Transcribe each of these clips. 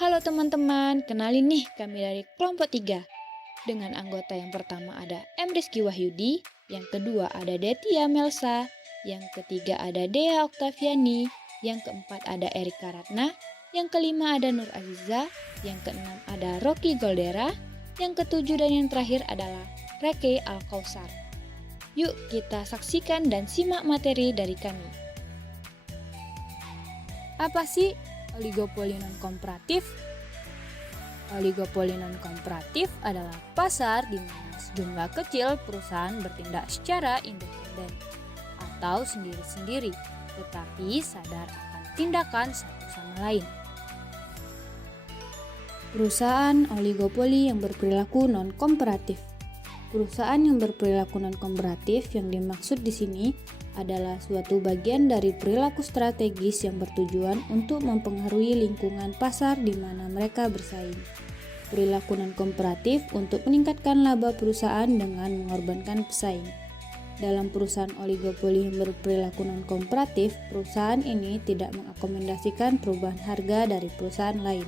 Halo teman-teman, kenalin nih kami dari kelompok 3. Dengan anggota yang pertama ada M. Rizky Wahyudi, yang kedua ada Detia Melsa, yang ketiga ada Dea Oktaviani, yang keempat ada Erika Ratna, yang kelima ada Nur Aziza, yang keenam ada Rocky Goldera, yang ketujuh dan yang terakhir adalah Reke Al-Kausar. Yuk kita saksikan dan simak materi dari kami. Apa sih oligopoli non-komparatif? Oligopoli non-komparatif adalah pasar di mana sejumlah kecil perusahaan bertindak secara independen atau sendiri-sendiri, tetapi sadar akan tindakan satu sama lain. Perusahaan oligopoli yang berperilaku non-komparatif. Perusahaan yang berperilaku non-komparatif yang dimaksud di sini adalah suatu bagian dari perilaku strategis yang bertujuan untuk mempengaruhi lingkungan pasar di mana mereka bersaing. Perilaku non-komparatif untuk meningkatkan laba perusahaan dengan mengorbankan pesaing. Dalam perusahaan oligopoli yang berperilaku non-komparatif, perusahaan ini tidak mengakomodasikan perubahan harga dari perusahaan lain.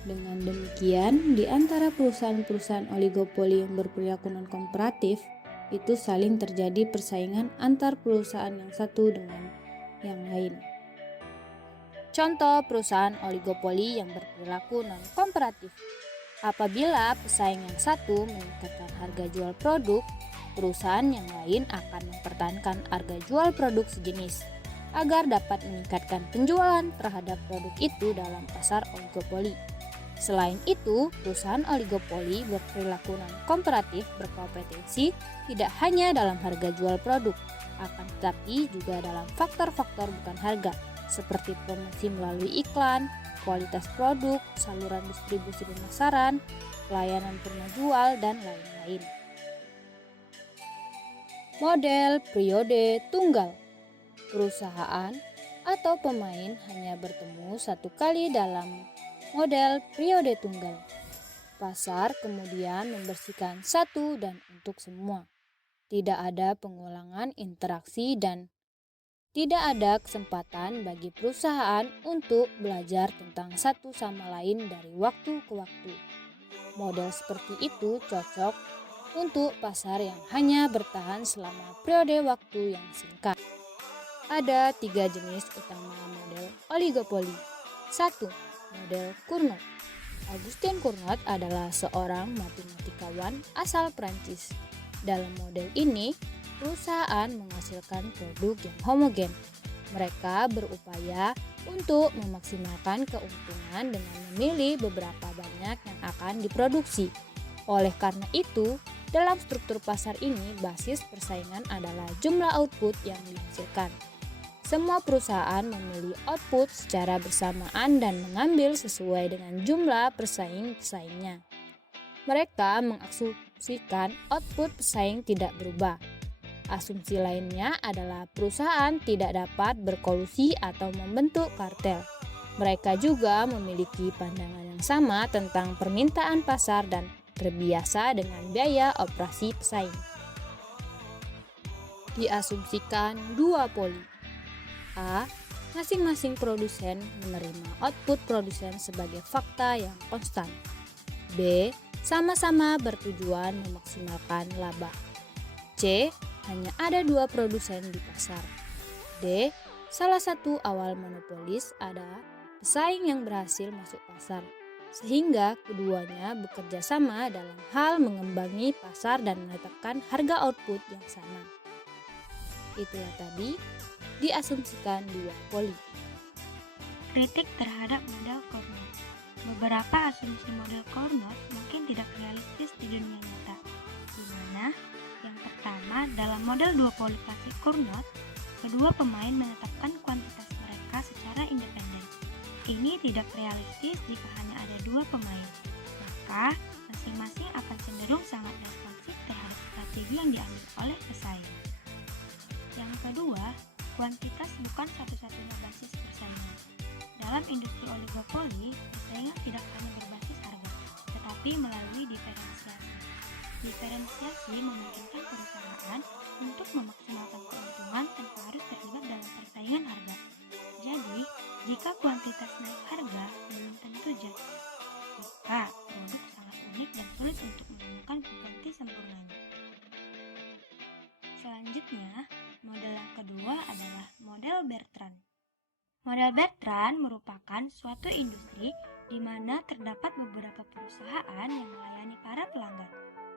Dengan demikian, di antara perusahaan-perusahaan oligopoli yang berperilaku non-komparatif, itu saling terjadi persaingan antar perusahaan yang satu dengan yang lain. Contoh perusahaan oligopoli yang berperilaku non-komparatif. Apabila pesaing yang satu meningkatkan harga jual produk, perusahaan yang lain akan mempertahankan harga jual produk sejenis agar dapat meningkatkan penjualan terhadap produk itu dalam pasar oligopoli. Selain itu, perusahaan oligopoli berperilaku non-komparatif berkompetensi tidak hanya dalam harga jual produk, akan tetapi juga dalam faktor-faktor bukan harga, seperti promosi melalui iklan, kualitas produk, saluran distribusi pemasaran, pelayanan purna jual, dan lain-lain. Model periode tunggal. Perusahaan atau pemain hanya bertemu satu kali dalam model periode tunggal. Pasar kemudian membersihkan satu dan untuk semua. Tidak ada pengulangan interaksi dan tidak ada kesempatan bagi perusahaan untuk belajar tentang satu sama lain dari waktu ke waktu. Model seperti itu cocok untuk pasar yang hanya bertahan selama periode waktu yang singkat. Ada 3 jenis utama model oligopoli. 1. Model Cournot. Augustin Cournot adalah seorang matematikawan asal Prancis. Dalam model ini, perusahaan menghasilkan produk yang homogen. Mereka berupaya untuk memaksimalkan keuntungan dengan memilih beberapa banyak yang akan diproduksi. Oleh karena itu, dalam struktur pasar ini, basis persaingan adalah jumlah output yang dihasilkan. Semua perusahaan memilih output secara bersamaan dan mengambil sesuai dengan jumlah pesaingnya. Mereka mengasumsikan output pesaing tidak berubah. Asumsi lainnya adalah perusahaan tidak dapat berkolusi atau membentuk kartel. Mereka juga memiliki pandangan yang sama tentang permintaan pasar dan terbiasa dengan biaya operasi pesaing. Diasumsikan duopoli. A. Masing-masing produsen menerima output produsen sebagai fakta yang konstan. B. Sama-sama bertujuan memaksimalkan laba. C. Hanya ada 2 produsen di pasar. D. Salah satu awal monopolis ada pesaing yang berhasil masuk pasar, sehingga keduanya bekerja sama dalam hal mengembangi pasar dan menetapkan harga output yang sama. Itulah tadi diasumsikan duopoli. Kritik terhadap model Cournot. Beberapa asumsi model Cournot mungkin tidak realistis di dunia nyata, di mana yang pertama, dalam model duopoli klasik Cournot, kedua pemain menetapkan kuantitas mereka secara independen. Ini tidak realistis jika hanya ada 2 pemain, maka masing-masing akan cenderung sangat responsif terhadap strategi yang diambil oleh pesaing. Yang kedua, kuantitas bukan satu-satunya basis persaingan. Dalam industri oligopoli, persaingan tidak hanya berbasis harga, tetapi melalui diferensiasi. Diferensiasi memungkinkan perusahaan untuk memaksimalkan keuntungan tanpa harus terlibat dalam persaingan harga. Jadi, jika kuantitas naik harga, belum tentu Selanjutnya, model yang kedua adalah model Bertrand. Model Bertrand merupakan suatu industri di mana terdapat beberapa perusahaan yang melayani para pelanggan.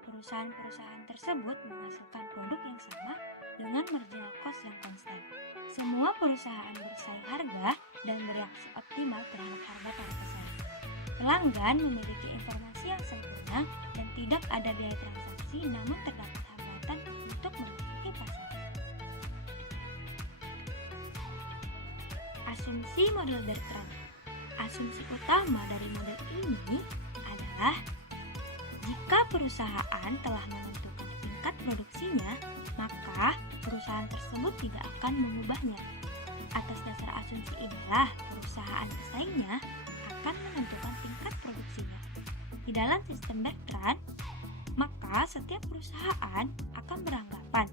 Perusahaan-perusahaan tersebut menghasilkan produk yang sama dengan marginal cost yang konstan. Semua perusahaan bersaing harga dan bereaksi optimal terhadap harga para pesaing. Pelanggan memiliki informasi yang sempurna dan tidak ada biaya transaksi, namun terdapat hambatan untuk memasuki pasar. Asumsi model Bertrand. Asumsi utama dari model ini adalah jika perusahaan telah menentukan tingkat produksinya, maka perusahaan tersebut tidak akan mengubahnya. Atas dasar asumsi inilah perusahaan pesaingnya akan menentukan tingkat produksinya. Di dalam sistem Bertrand, maka setiap perusahaan akan beranggapan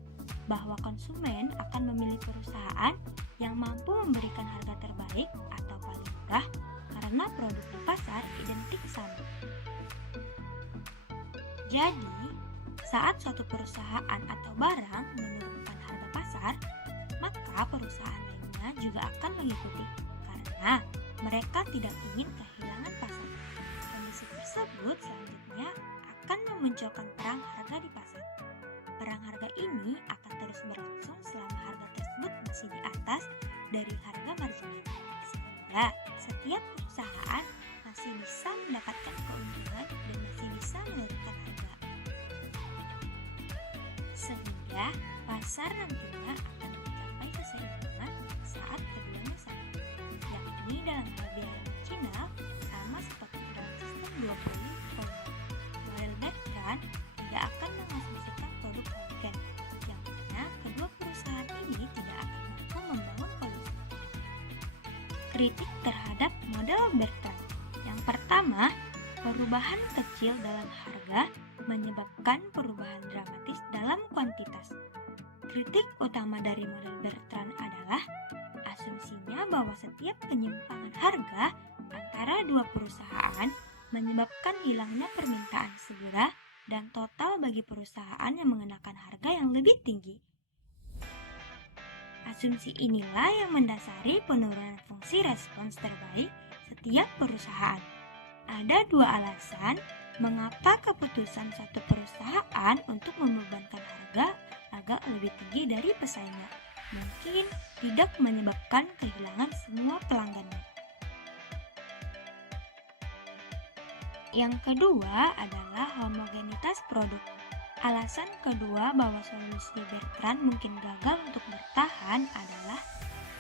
bahwa konsumen akan memilih perusahaan yang mampu memberikan harga terbaik atau paling murah karena produk di pasar identik sama. Jadi, saat suatu perusahaan atau barang menurunkan harga pasar, maka perusahaan lainnya juga akan mengikuti karena mereka tidak ingin kehilangan pasar. Kondisi tersebut selanjutnya akan memunculkan perang harga di pasar. Perang harga ini akan terus berlangsung selama harga tersebut masih di atas dari harga marginal, sehingga setiap perusahaan masih bisa mendapatkan keuntungan dan masih bisa menurunkan harga. Sehingga pasar nantinya akan mencapai keseimbangan saat keduanya sama, yakni dalam hal biaya marginal sama seperti dalam sistem duopoli formal. Model Bertrand tidak akan mengasumsikan produk homogen, yang mana kedua perusahaan ini tidak akan mampu membangun solusi. Kritik terhadap model Bertrand. Yang pertama, perubahan kecil dalam harga menyebabkan perubahan dramatis dalam kuantitas. Kritik utama dari model Bertrand adalah asumsinya bahwa setiap penyimpangan harga antara dua perusahaan menyebabkan hilangnya permintaan segera dan total bagi perusahaan yang mengenakan harga yang lebih tinggi. Asumsi inilah yang mendasari penurunan fungsi respons terbaik setiap perusahaan. Ada dua alasan mengapa keputusan suatu perusahaan untuk membebankan harga agak lebih tinggi dari pesaingnya mungkin tidak menyebabkan kehilangan semua pelanggannya. Yang kedua adalah homogenitas produk. Alasan kedua bahwa solusi Bertrand mungkin gagal untuk bertahan adalah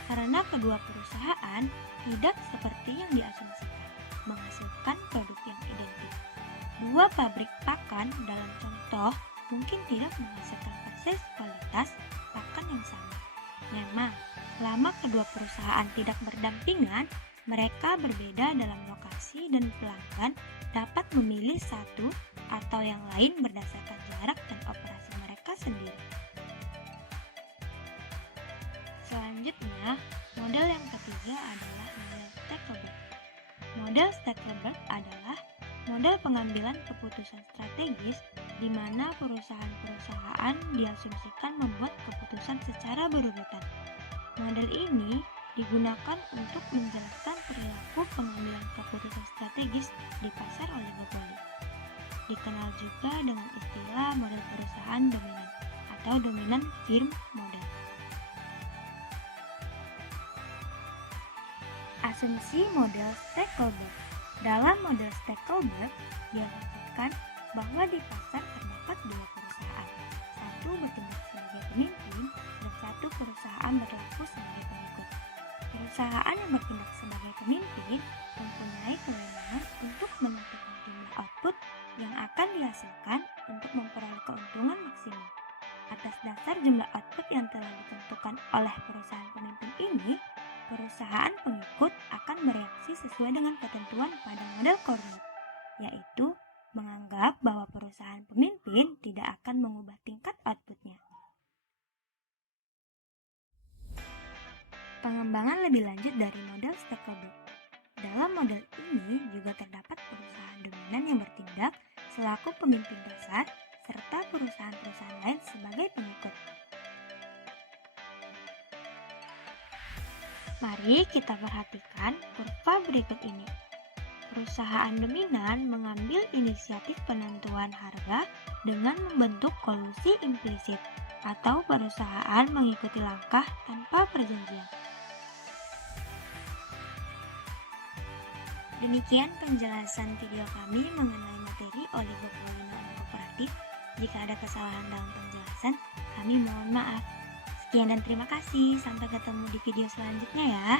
karena kedua perusahaan tidak seperti yang diasumsikan, menghasilkan produk yang identik. Dua pabrik pakan dalam contoh mungkin tidak menghasilkan persis kualitas pakan yang sama. Memang, selama kedua perusahaan tidak berdampingan, mereka berbeda dalam lokasi dan pelanggan dapat memilih satu atau yang lain berdasarkan jarak dan operasi mereka sendiri. Selanjutnya, model yang ketiga adalah model Stackelberg. Model Stackelberg adalah model pengambilan keputusan strategis di mana perusahaan-perusahaan diasumsikan membuat keputusan secara berurutan. Model ini digunakan untuk menjelaskan perilaku pengambilan keputusan strategis di pasar oligopoli. Dikenal juga dengan istilah model perusahaan dominan atau dominan firm model. Asumsi model Stackelberg. Dalam model Stackelberg diasumsikan bahwa di pasar terdapat dua perusahaan, satu bertindak sebagai pemimpin dan satu perusahaan berlaku sebagai pengikut. Perusahaan yang bertindak sebagai pemimpin mempunyai kewenangan untuk menentukan jumlah output yang akan dihasilkan untuk memperoleh keuntungan maksimum. Atas dasar jumlah output yang telah ditentukan oleh perusahaan pemimpin ini, perusahaan pengikut akan bereaksi sesuai dengan ketentuan pada model Carnot, yaitu menganggap bahwa perusahaan pemimpin tidak akan mengubah tingkat outputnya. Pengembangan lebih lanjut dari model Stackelberg. Dalam model ini juga terdapat perusahaan dominan yang bertindak selaku pemimpin dasar serta perusahaan-perusahaan lain sebagai pengikut. Mari kita perhatikan kurva berikut ini. Perusahaan dominan mengambil inisiatif penentuan harga dengan membentuk kolusi implisit atau perusahaan mengikuti langkah tanpa perjanjian. Demikian penjelasan video kami mengenai materi oligopoli non kooperatif. Jika ada kesalahan dalam penjelasan, kami mohon maaf. Sekian dan terima kasih. Sampai ketemu di video selanjutnya ya.